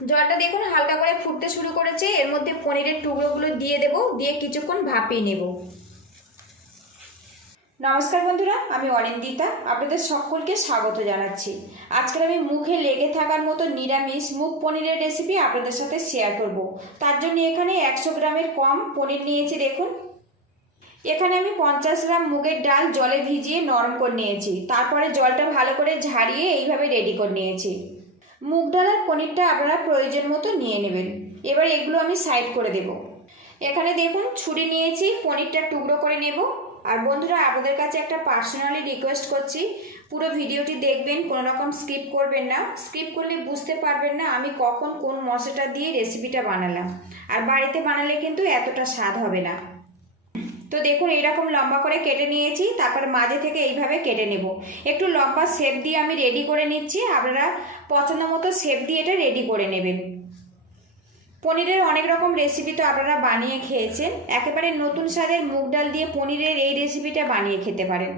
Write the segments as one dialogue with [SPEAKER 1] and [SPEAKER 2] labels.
[SPEAKER 1] জলটা দেখুন, হালকা করে ফুটতে শুরু করেছে। এর মধ্যে পনিরের টুকরোগুলো দিয়ে দেব, দিয়ে কিছুক্ষণ ভাপিয়ে নেব। নমস্কার বন্ধুরা, আমি অনিন্দিতা, আপনাদের সকলকে স্বাগত জানাচ্ছি। আজকের আমি মুখে লেগে থাকার মতো নিরামিষ মুখ পনিরের রেসিপি আপনাদের সাথে শেয়ার করব। তার জন্য এখানে একশো গ্রামের কম পনির নিয়েছি, দেখুন। এখানে আমি পঞ্চাশ গ্রাম মুগের ডাল জলে ভিজিয়ে নরম করে নিয়েছি। তারপরে জলটা ভালো করে ঝাড়িয়ে এইভাবে রেডি করে নিয়েছি। মুগ ডাল আর পনিরটা আপনারা প্রয়োজন মতো নিয়ে নেবেন। এবার এগুলো আমি সাইড করে দেব। এখানে দেখুন, ছুরি নিয়েছি, পনিরটা টুকরো করে নেব। আর বন্ধুরা, আপনাদের কাছে একটা পার্সোনালি রিকোয়েস্ট করছি, পুরো ভিডিওটি দেখবেন, কোনো রকম স্কিপ করবেন না। স্কিপ করলে বুঝতে পারবেন না আমি কখন কোন মশলাটা দিয়ে রেসিপিটা বানালাম। আর বাড়িতে বানালে কিন্তু এতটা স্বাদ হবে না। তো দেখুন, এইরকম লম্বা করে কেটে নিয়েছি, তারপর মাঝে থেকে এইভাবে কেটে নেব। একটু লম্বা শেপ দিয়ে আমি রেডি করে নিচ্ছি, আপনারা পছন্দ মতো শেপ দিয়ে এটা রেডি করে নেবেন। পনিরের অনেক রকম রেসিপি তো আপনারা বানিয়ে খেয়েছেন, একেবারে নতুন স্বাদের মুগ ডাল দিয়ে পনিরের এই রেসিপিটা বানিয়ে খেতে পারেন।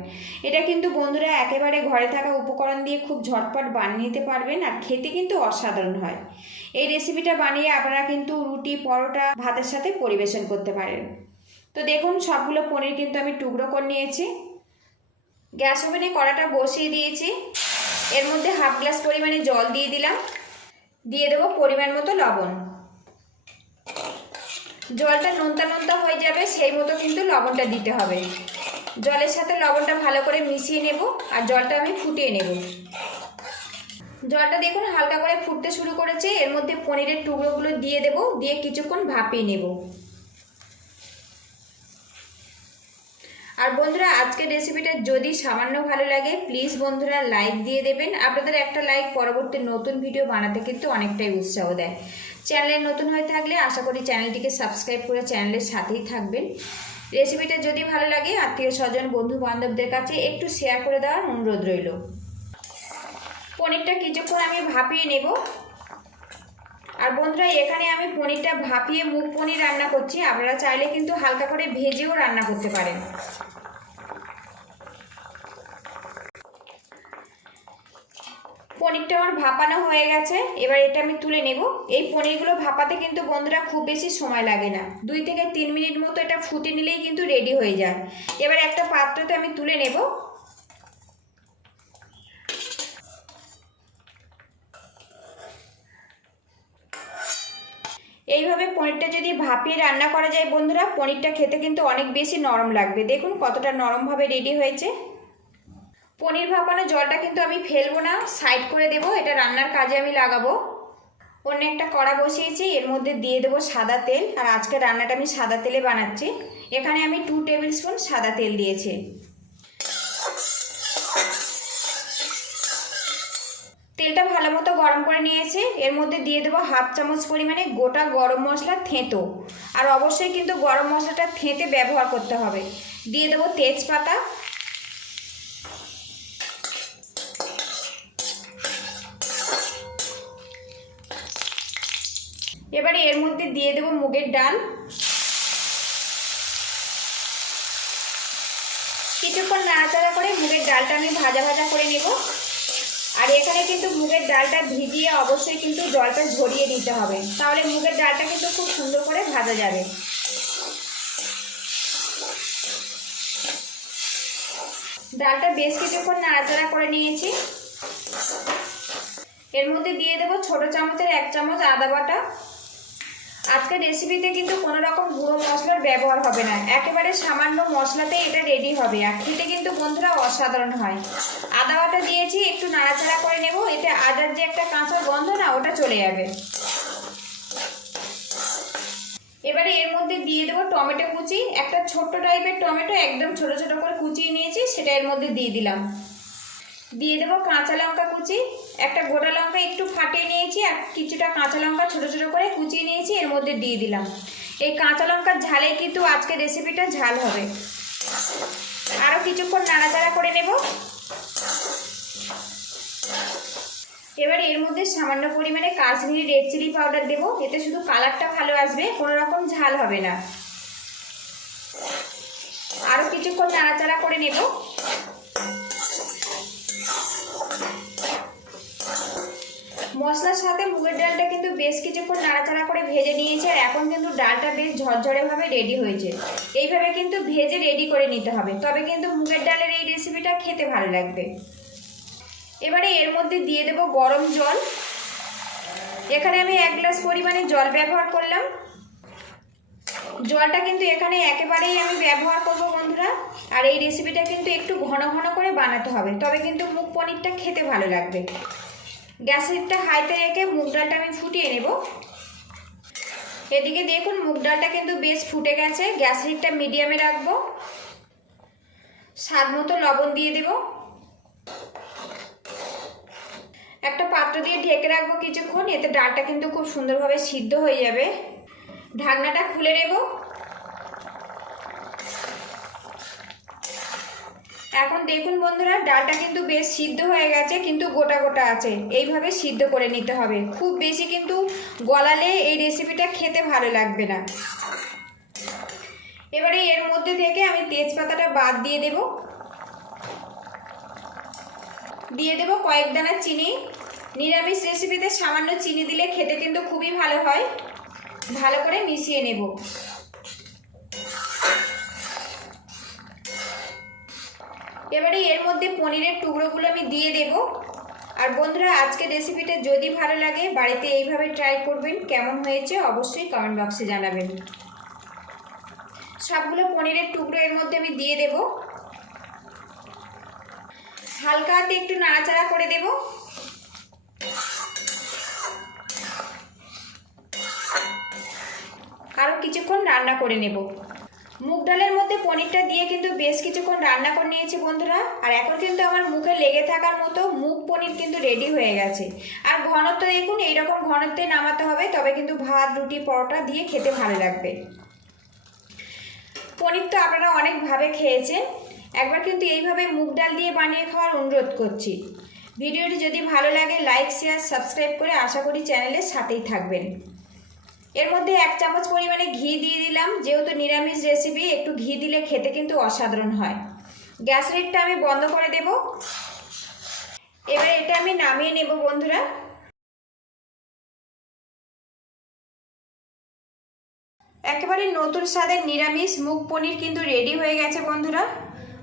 [SPEAKER 1] এটা কিন্তু বন্ধুরা একেবারে ঘরে থাকা উপকরণ দিয়ে খুব ঝটপট বানিয়ে নিতে পারবেন, আর খেতে কিন্তু অসাধারণ হয়। এই রেসিপিটা বানিয়ে আপনারা কিন্তু রুটি, পরোটা ভাতের সাথে পরিবেশন করতে পারেন। তো দেখুন, সবগুলো পনির কিন্তু আমি টুকরো করে নিয়েছি। গ্যাস ওভেনে কড়াটা বসিয়ে দিয়েছি। এর মধ্যে হাফ গ্লাস পরিমাণে জল দিয়ে দিলাম। দিয়ে দেবো পরিমাণ মতো লবণ। জলটা নোনতা নোনতা হয়ে যাবে, সেই মতো কিন্তু লবণটা দিতে হবে। জলের সাথে লবণটা ভালো করে মিশিয়ে নেব আর জলটা আমি ফুটিয়ে নেব। জলটা দেখুন, হালকা করে ফুটতে শুরু করেছে। এর মধ্যে পনিরের টুকরোগুলো দিয়ে দেব, দিয়ে কিছুক্ষণ ভাপিয়ে নেব। আর বন্ধুরা, আজকের রেসিপিটা যদি সামান্য ভালো লাগে প্লিজ বন্ধুরা লাইক দিয়ে দেবেন। আপনাদের একটা লাইক পরবর্তী নতুন ভিডিও বানাতে কিন্তু অনেকটাই উৎসাহ দেয়। চ্যানেলে নতুন হয়ে থাকলে আশা করি চ্যানেলটিকে সাবস্ক্রাইব করে চ্যানেলের সাথেই থাকবেন। রেসিপিটা যদি ভালো লাগে, আত্মীয় স্বজন বন্ধু বান্ধবদের কাছে একটু শেয়ার করে দেওয়ার অনুরোধ রইল। পনিরটা কিছুক্ষণ আমি ভাপিয়ে নেব। আর বন্ধুরা, এখানে আমি পনিরটা ভাপিয়ে মুগ পনির রান্না করছি। আপনারা চাইলে কিন্তু হালকা করে ভেজেও রান্না করতে পারেন। পনিরটা আমার ভাপানো হয়ে গেছে, এবার এটা আমি তুলে নেব। এই পনিরগুলো ভাপাতে কিন্তু বন্ধুরা খুব বেশি সময় লাগে না। দুই থেকে তিন মিনিট মতো এটা ফুটে নিলেই কিন্তু রেডি হয়ে যায়। এবার একটা পাত্রতে আমি তুলে নেব। এইভাবে পনিরটা যদি ভাপিয়ে রান্না করা যায় বন্ধুরা, পনিরটা খেতে কিন্তু অনেক বেশি নরম লাগবে। দেখুন কতটা নরমভাবে রেডি হয়েছে। পনির ভাপানো জলটা কিন্তু আমি ফেলব না সাইড করে দেব, এটা রান্নার কাজে আমি লাগাবো। অন্য একটা কড়া বসিয়েছি, এর মধ্যে দিয়ে দেবো সাদা তেল, আর আজকে রান্নাটা আমি সাদা তেলে বানাচ্ছি। এখানে আমি টু টেবিল স্পুন সাদা তেল দিয়েছি। তেলটা ভালো মতো গরম করে নিয়েছে, এর মধ্যে দিয়ে দেবো হাফ চামচ পরিমাণে গোটা গরম মশলা থেঁতো। আর অবশ্যই কিন্তু গরম মশলাটা থেঁতে ব্যবহার করতে হবে। দিয়ে দেবো তেজপাতা এবারে এর মধ্যে দিয়ে দেবো মুগের ডাল। কিছুক্ষণ নাড়াচাড়া করে মুগের ডালটা আমি ভাজা ভাজা করে নেব। আর এখানে কিন্তু মুগের ডালটা ভিজিয়ে অবশ্যই কিন্তু জলটা ঝরিয়ে নিতে হবে। তাহলে মুগের ডালটা কিন্তু খুব সুন্দর করে ভাজা যাবে। ডালটা বেশ কিছুক্ষণ নাড়াচাড়া করে নিয়েছি। এর মধ্যে দিয়ে দেবো ছোট চামচের এক চামচ আদা বাটা। আজকের রেসিপিতে কিন্তু কোনো রকম গুঁড়ো মশলার ব্যবহার হবে না। একেবারে সামান্য মশলাতেই এটা রেডি হবে। আর খেতে কিন্তু বন্ধুরা অসাধারণ হয়। আদা বাটা দিয়েছি, একটু নাড়াচাড়া করে নেব। এতে আদার যে একটা কাঁচা গন্ধ না, ওটা চলে যাবে। এবারে এর মধ্যে দিয়ে দেবো টমেটো কুচি। একটা ছোট্ট টাইপের টমেটো, একদম ছোট ছোট করে কুচিয়ে নিয়েছি, সেটা এর মধ্যে দিয়ে দিলাম। দিয়ে দেবো কাঁচা লঙ্কা কুচি। একটা গোটা লঙ্কা একটু ফাটিয়ে নিয়েছি আর কিছুটা কাঁচা লঙ্কা ছোটো ছোটো করে কুচিয়ে নিয়েছি, এর মধ্যে দিয়ে দিলাম। এই কাঁচা লঙ্কার ঝালে কিন্তু আজকে রেসিপিটা ঝাল হবে। আরও কিছুক্ষণ নাড়াচাড়া করে নেব। এবার এর মধ্যে সামান্য পরিমাণে কাশ্মীরি রেড চিলি পাউডার দেবো। এতে শুধু কালারটা ভালো আসবে, কোনো রকম ঝাল হবে না। আরও কিছুক্ষণ নাড়াচাড়া করে নেব। মশলার সাথে মুগের ডালটা কিন্তু বেশ কিছুক্ষণ নাড়াচাড়া করে ভেজে নিয়েছে, আর এখন কিন্তু ডালটা বেশ ঝরঝরেভাবে রেডি হয়েছে। এইভাবে কিন্তু ভেজে রেডি করে নিতে হবে। তবে কিন্তু মুগের ডালের এই রেসিপিটা খেতে ভালো লাগবে। এবারে এর মধ্যে দিয়ে দেব গরম জল। এখানে আমি এক গ্লাস পরিমাণে জল ব্যবহার করলাম। জলটা কিন্তু এখানে একেবারেই আমি ব্যবহার করব বন্ধুরা। আর এই রেসিপিটা কিন্তু একটু ঘন ঘন করে বানাতে হবে। তবে কিন্তু মুগ পনিরটা খেতে ভালো লাগবে। গ্যাসেরটা হাইতে রেখে মুগ ডালটা আমি ফুটিয়ে নেব। এদিকে দেখুন মুগ ডালটা কিন্তু বেশ ফুটে গেছে গ্যাস হিটটা মিডিয়ামে রাখব। স্বাদ মতো লবণ দিয়ে দেব। একটা পাত্র দিয়ে ঢেকে রাখব কিছুক্ষণ, এতে ডালটা কিন্তু খুব সুন্দরভাবে সিদ্ধ হয়ে যাবে। ঢাকনাটা খুলে নেব। এখন দেখুন বন্ধুরা, ডালটা কিন্তু বেশ সিদ্ধ হয়ে গেছে, কিন্তু গোটা গোটা আছে। এইভাবে সিদ্ধ করে নিতে হবে। খুব বেশি কিন্তু গলালে এই রেসিপিটা খেতে ভালো লাগবে না। এবারে এর মধ্যে থেকে আমি তেজপাতাটা বাদ দিয়ে দেব। দিয়ে দেব কয়েক দানা চিনি। নিরামিষ রেসিপিতে সামান্য চিনি দিলে খেতে কিন্তু খুবই ভালো হয়। ভালো করে মিশিয়ে নেব। এবারে এর মধ্যে পনিরের টুকরোগুলো আমি দিয়ে দেব। আর বন্ধুরা, আজকে রেসিপিটা যদি ভালো লাগে, বাড়িতে এইভাবে ট্রাই করবেন, কেমন হয়েছে অবশ্যই কমেন্ট বক্সে জানাবেন। সবগুলো পনিরের টুকরো এর মধ্যে আমি দিয়ে দেব। হালকা হাতে একটু নাড়াচাড়া করে দেব। আরও কিছুক্ষণ রান্না করে নেব। মুগ ডালের মধ্যে পনিরটা দিয়ে কিন্তু বেশ কিছুক্ষণ রান্না করে নিয়েছি বন্ধুরা। আর এখন কিন্তু আমার মুখে লেগে থাকার মতো মুগ পনির কিন্তু রেডি হয়ে গেছে। আর ঘনত্ব দেখুন, এইরকম ঘনত্বে নামাতে হবে, তবে কিন্তু ভাত, রুটি, পরোটা দিয়ে খেতে ভালো লাগবে। পনির তো আপনারা অনেকভাবে খেয়েছেন। একবার কিন্তু এইভাবে মুগ ডাল দিয়ে বানিয়ে খাওয়ার অনুরোধ করছি। ভিডিওটি যদি ভালো লাগে লাইক শেয়ার সাবস্ক্রাইব করে আশা করি চ্যানেলের সাথেই থাকবেন। এর মধ্যে এক চামচ পরিমাণে ঘি দিয়ে দিলাম। যেহেতু নিরামিষ রেসিপি একটু ঘি দিলে খেতে কিন্তু অসাধারণ হয়। গ্যাস রেটটা আমি বন্ধ করে দেব। এবার এটা আমি নামিয়ে নেব বন্ধুরা। একেবারে নতুন স্বাদের নিরামিষ মুগ পনির কিন্তু রেডি হয়ে গেছে বন্ধুরা।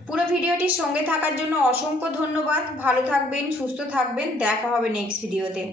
[SPEAKER 1] পুরো ভিডিওটির সঙ্গে থাকার জন্য অসংখ্য ধন্যবাদ। ভালো থাকবেন, সুস্থ থাকবেন। দেখা হবে নেক্সট ভিডিওতে